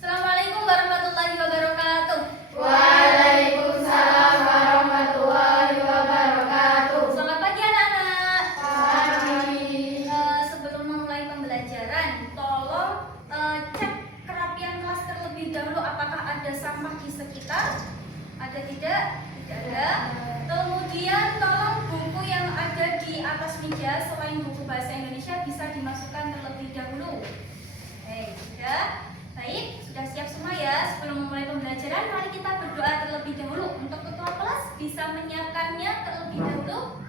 Assalamualaikum warahmatullahi wabarakatuh. Waalaikumsalam warahmatullahi wabarakatuh. Selamat pagi anak-anak. Pagi. Sebelum memulai pembelajaran, tolong cek kerapian kelas terlebih dahulu. Apakah ada sampah di sekitar? Ada tidak? Tidak ada. Kemudian tolong buku yang ada di atas meja selain buku bahasa Indonesia bisa dimasukkan terlebih dahulu. Sudah? Baik, sudah siap semua ya? Sebelum memulai pembelajaran, mari kita berdoa terlebih dahulu. Untuk ketua kelas bisa menyiapkannya terlebih dahulu.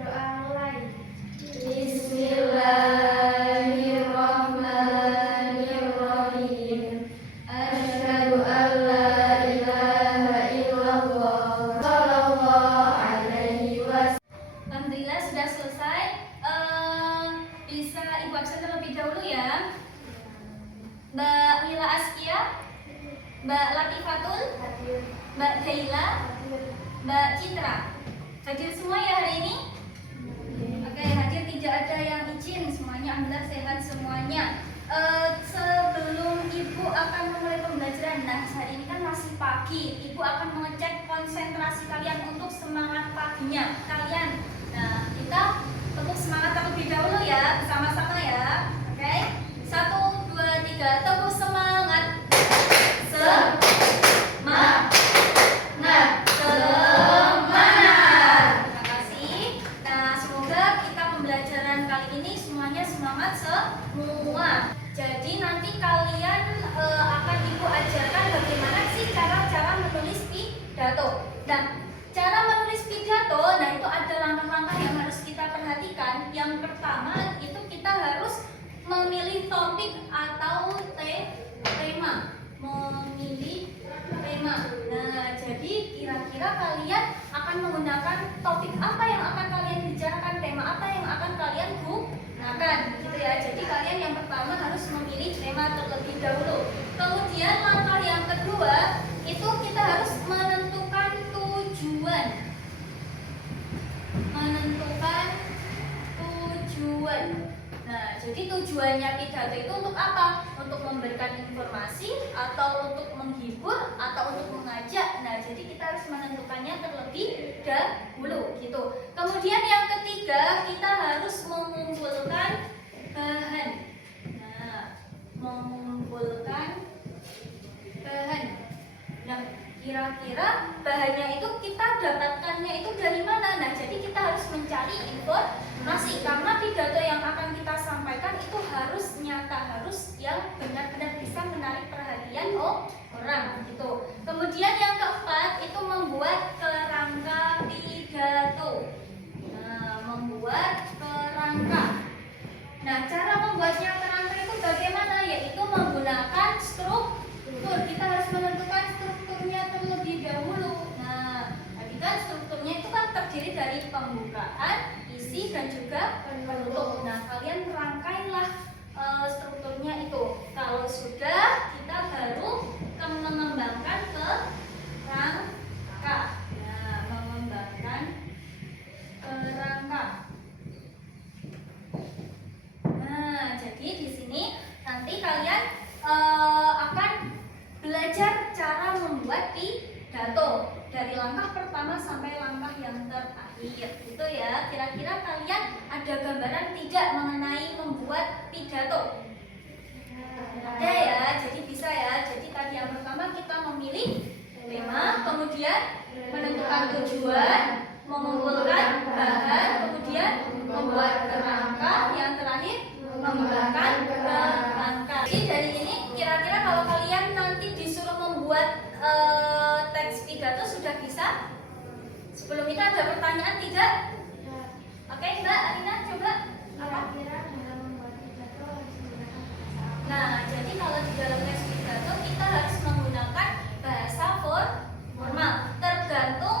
Doa mulai. Bismillahirrahmanirrahim. Asyhadu an la ilaha illallah sallallahu alaihi wasallam. Alhamdulillah sudah selesai. Bisa Ibu absen terlebih dahulu ya. Mbak Mila Askia, Mbak Latifatul, Mbak Daila, Mbak Citra. Hadir semua ya hari ini? Oke, hadir, tidak ada yang izin, semuanya alhamdulillah sehat semuanya. Sebelum Ibu akan memulai pembelajaran, nah hari ini kan masih pagi, Ibu akan mengecek konsentrasi kalian untuk semangat paginya kalian. Nah, kita untuk semangat terlebih dahulu ya, bersama-sama ya. Oke, 1, 2, 3, tepuk semangat. Semangat. Terima kasih. Nah, semoga kita pembelajaran kali ini semuanya semangat semua. Jadi nanti kalian akan Ibu ajarkan bagaimana sih cara menulis pidato. Nah, cara menulis pidato, nah itu ada langkah-langkah yang harus kita perhatikan. Yang pertama itu kita harus memilih topik atau tema. Memilih tema. Nah, jadi kira-kira kalian akan menggunakan topik apa yang akan kalian bicarakan, tema apa yang akan kalian gunakan, gitu ya. Jadi kalian yang pertama harus memilih tema terlebih dahulu. Kemudian langkah yang kedua itu kita harus menentukan tujuan. Nah, jadi tujuannya pidato itu untuk apa? Untuk memberikan informasi, atau untuk menghibur, atau untuk mengajak. Nah, jadi kita harus menentukannya terlebih dahulu, gitu. Kemudian yang ketiga, kita harus mengumpulkan bahan. Nah, mengumpulkan bahan. Nah, kira-kira bahannya itu kita dapatkannya itu dari mana? Nah, jadi kita harus mencari informasi, karena pidato yang akan kita sampaikan itu harus nyata, harus yang benar-benar bisa menarik perhatian orang, gitu. Kemudian yang keempat itu membuat kerangka pidato. Nah, membuat kerangka. Nah, cara membuatnya kerangka itu bagaimana? Yaitu menggunakan struktur. Kita harus menentukan strukturnya terlebih dahulu. Nah, tadi kan strukturnya itu kan terdiri dari pembukaan, isi, dan juga penutup. Nah, kalian rangkailah strukturnya itu. Kalau sudah, kita baru mengembangkan kerangka. Nah, mengembangkan kerangka. Nah, jadi di sini nanti kalian akan belajar cara membuat pidato dari langkah pertama sampai langkah yang terakhir, gitu ya. Kira-kira kalian ada gambaran tidak mengenai membuat pidato? Ada ya, jadi bisa ya. Jadi tadi yang pertama kita memilih tema, kemudian menentukan tujuan, mengumpulkan bahan, kemudian membuat kerangka, yang terakhir mengembangkan kerangka. Jadi dari ini kira-kira kalau kalian nanti disuruh membuat teks pidato sudah bisa? Sebelum itu ada pertanyaan tidak? Oke, Mbak Alina coba. Kira-kira dalam membuat pidato harus menggunakan bahasa apa? Nah, jadi kalau di dalam teks pidato kita harus menggunakan bahasa formal. Tergantung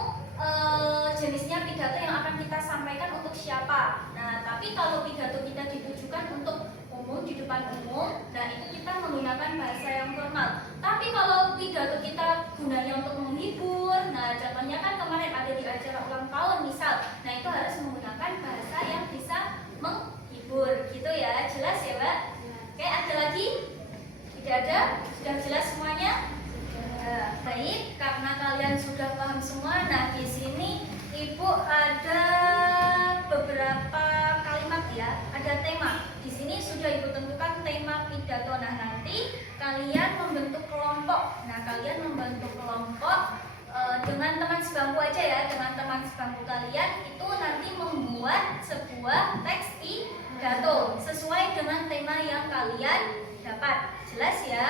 jenisnya pidato yang akan kita sampaikan untuk siapa. Nah, tapi kalau pidato kita ditujukan untuk umum, di depan umum, nah itu kita menggunakan bahasa yang formal. Tapi kalau pidato kita gunanya untuk menghibur, nah contohnya kan kemarin ada di acara ulang tahun misal, nah itu harus menggunakan bahasa yang bisa menghibur, gitu ya. Jelas ya, Mbak? Oke, ada lagi? Tidak ada? Sudah jelas semuanya? Baik, karena kalian sudah paham semua. Nah, di sini Ibu ada beberapa kalimat ya, ada tema. Di sini sudah Ibu tentukan tema pidato. Nah, nanti kalian membentuk kelompok. Nah, kalian membentuk kelompok dengan teman sebangku aja ya, dengan teman sebangku kalian itu nanti membuat sebuah teks pidato sesuai dengan tema yang kalian dapat. Jelas ya?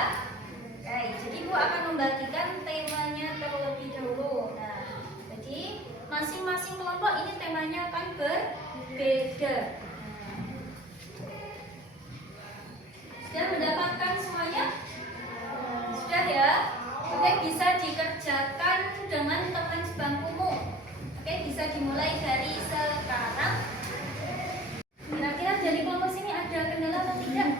Oke, jadi Bu akan membagikan temanya terlebih dahulu. Nah, jadi masing-masing kelompok ini temanya akan berbeda. Sudah mendapatkan semuanya? Sudah ya? Oke, bisa dikerjakan dengan teman sebangkumu. Oke, bisa dimulai dari sekarang. Kira-kira dari kelompok sini ada kendala atau tidak?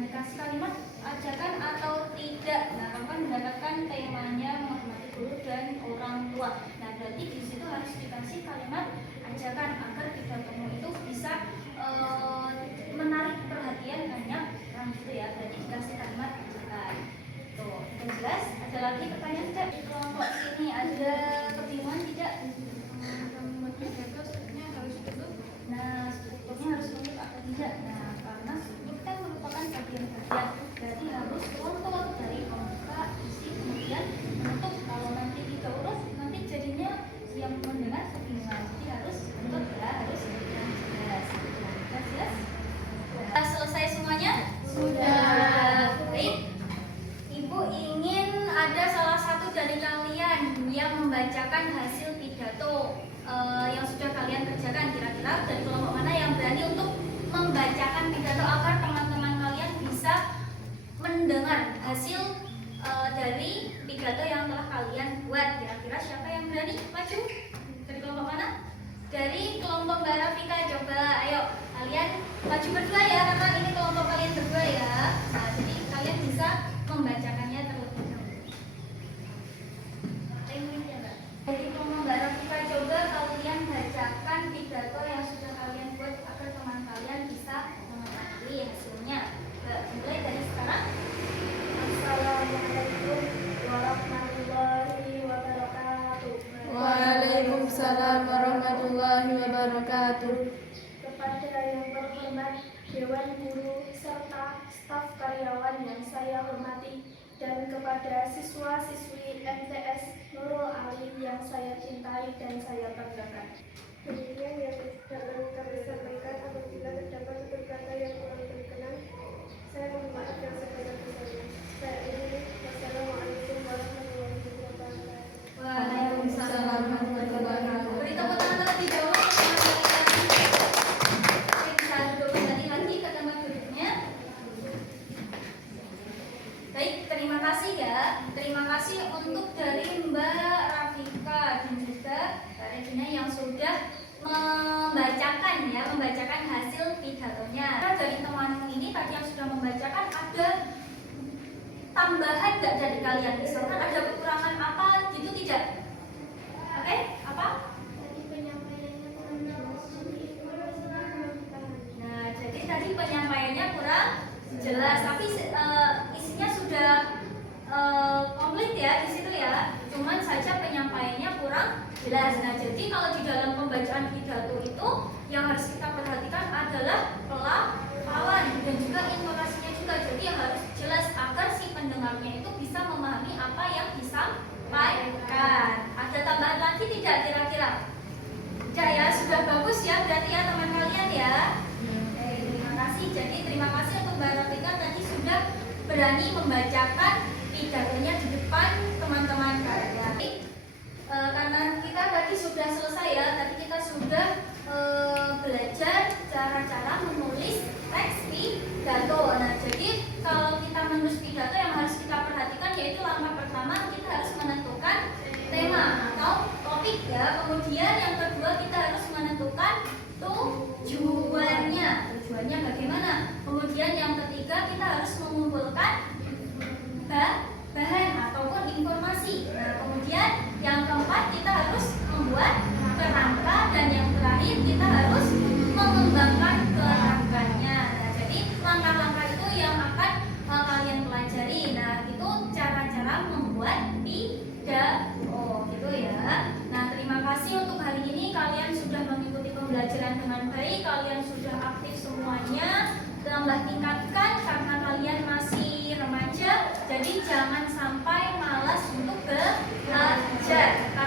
Dikasih kalimat ajakan atau tidak. Nah, kamu kan mendapatkan temanya menghormati guru dan orang tua. Nah, berarti di situ harus dikasih kalimat ajakan agar pidatomu itu bisa menarik perhatian banyak orang gitu ya. Berarti dikasih kalimat ajakan. Tuh, udah jelas? Ada lagi pertanyaan tidak? Di kelompok sini ada kebingungan tidak? Strukturnya harus duduk. Nah, strukturnya harus duduk atau tidak? Nah, karena struktur kan merupakan bagian-bagian, berarti harus kontrol dari pembuka, isi, kemudian menutup. Kalau nanti tidak urus, nanti jadinya yang mendengar kebingungan. Jadi harus bentuk ya, harus jelas. Sudah jelas? Sudah selesai semuanya? Sudah. Baik. Ibu ingin ada salah satu dari kalian yang membacakan hasil pidato yang sudah kalian kerjakan. Kira-kira dari kelompok mana yang berani untuk membacakan pidato agar teman-teman kalian bisa mendengar hasil dari pidato yang telah kalian buat. Kira-kira siapa yang berani maju? Dari kelompok mana? Dari kelompok Mbak Rafika. Coba ayo kalian maju berdua ya, karena ini kelompok kalian berdua ya. Nah, jadi kalian bisa membacakannya terlebih dahulu. Dari kelompok Mbak Rafika, coba kalian bacakan pidato yang sudah kalian buat agar teman kalian bisa mengetahui hasilnya. Mulai dari sekarang. Assalamualaikum warahmatullahi wabarakatuh. Waalaikumsalam warahmatullahi wabarakatuh. Kepada yang terhormat Dewan Guru serta staf karyawan yang saya hormati, dan kepada siswa-siswi MTS Nurul Ali yang saya cintai dan saya banggakan. Demikian yang dapat kami sampaikan. Apabila terdapat tutur kata yang kurang berkenan, saya mohon maaf yang sebesar-besarnya. Saya akhiri. Wassalamualaikum warahmatullahi wabarakatuh. Waalaikumsalam warahmatullahi wabarakatuh. Beri tepuk tangan terlebih dahulu untuk teman kalian. Oke, bisa duduk kembali lagi ke tempat duduknya. Baik, terima kasih ya. Terima kasih untuk dari Mbak Rafika dan juga Mbak Regina yang sudah membacakan hasil pidatonya. Nah, dari teman ini tadi yang sudah membacakan, ada tambahan nggak dari kalian? Misalkan ada kekurangan apa gitu tidak? Oke, apa? Tadi penyampaiannya kurang jelas, jadi Nah, jadi tadi penyampaiannya kurang jelas, tapi isinya sudah komplit ya di situ ya. Cuman saja penyampaiannya kurang jelas. Nah, jadi kalau di dalam pembacaan pidato itu yang harus kita perhatikan adalah pelafalan dan juga intonasinya juga. Jadi yang harus jelas agar si pendengarnya itu bisa memahami apa yang disampaikan. Ada tambahan lagi tidak kira-kira? Tidak ya, sudah bagus ya berarti ya teman kalian ya. Terima kasih. Jadi terima kasih untuk Mbak Rafika tadi sudah berani membacakan pidatonya di depan teman-teman kalian. Karena kita tadi sudah selesai ya, tadi kita sudah belajar cara-cara menulis teks pidato. Nah, jadi kalau kita menulis pidato yang harus kita perhatikan yaitu langkah pertama kita harus menentukan tema atau topik ya. Kemudian yang kedua kita harus menentukan tujuannya. Tujuannya bagaimana? Kemudian yang ketiga kita harus mengumpulkan bahan Jadi jangan sampai malas untuk belajar.